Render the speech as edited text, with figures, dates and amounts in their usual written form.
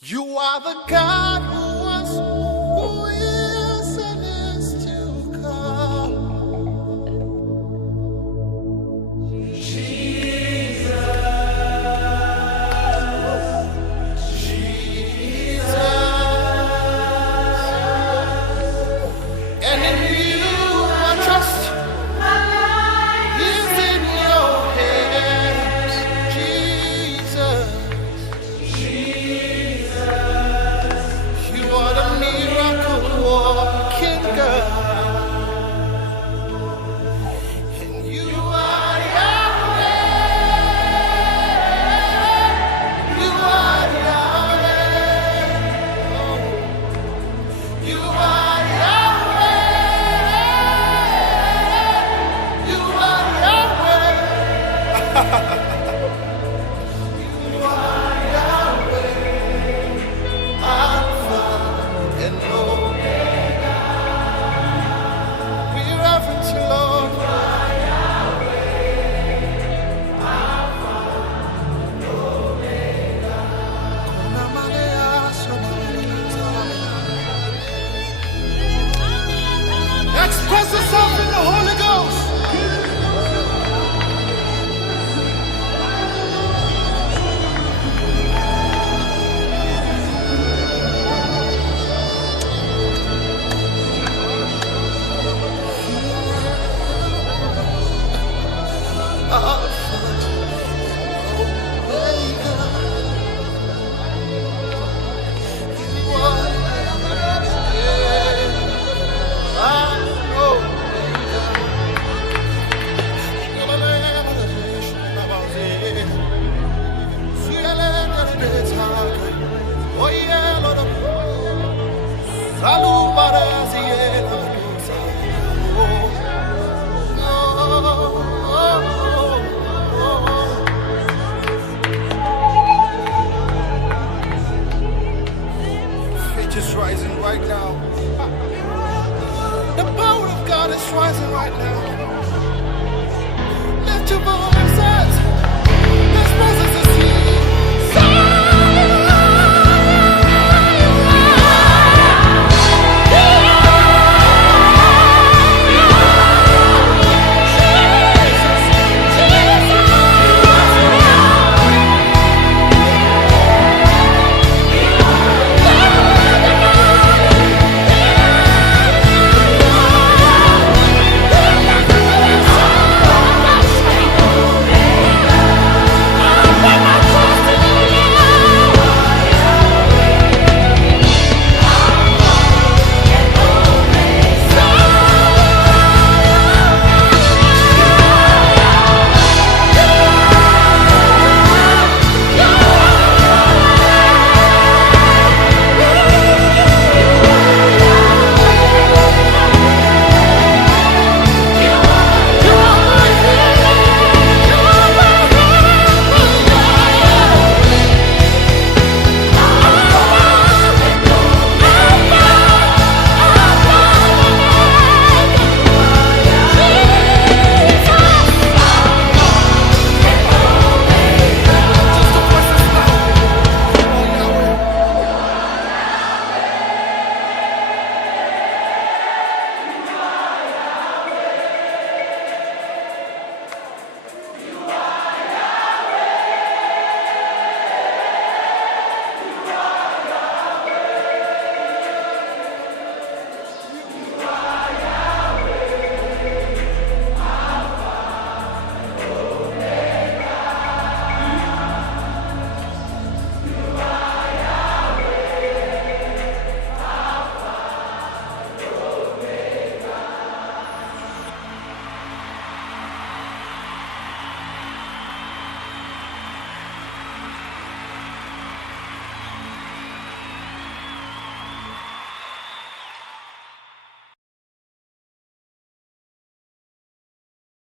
You are the God who was, who is, and is to come. Jesus, and in you I trust. Is in your hands, Jesus. You are the miracle working God, and you are Yahweh. You are Yahweh. You are Yahweh. You are Yahweh. You are Yahweh. Alpha and Omega. We reverence you, Lord. Express yourself in the Holy Ghost. Alpha and Omega. You are, yeah, I know. Oh yeah, Lord. Salu para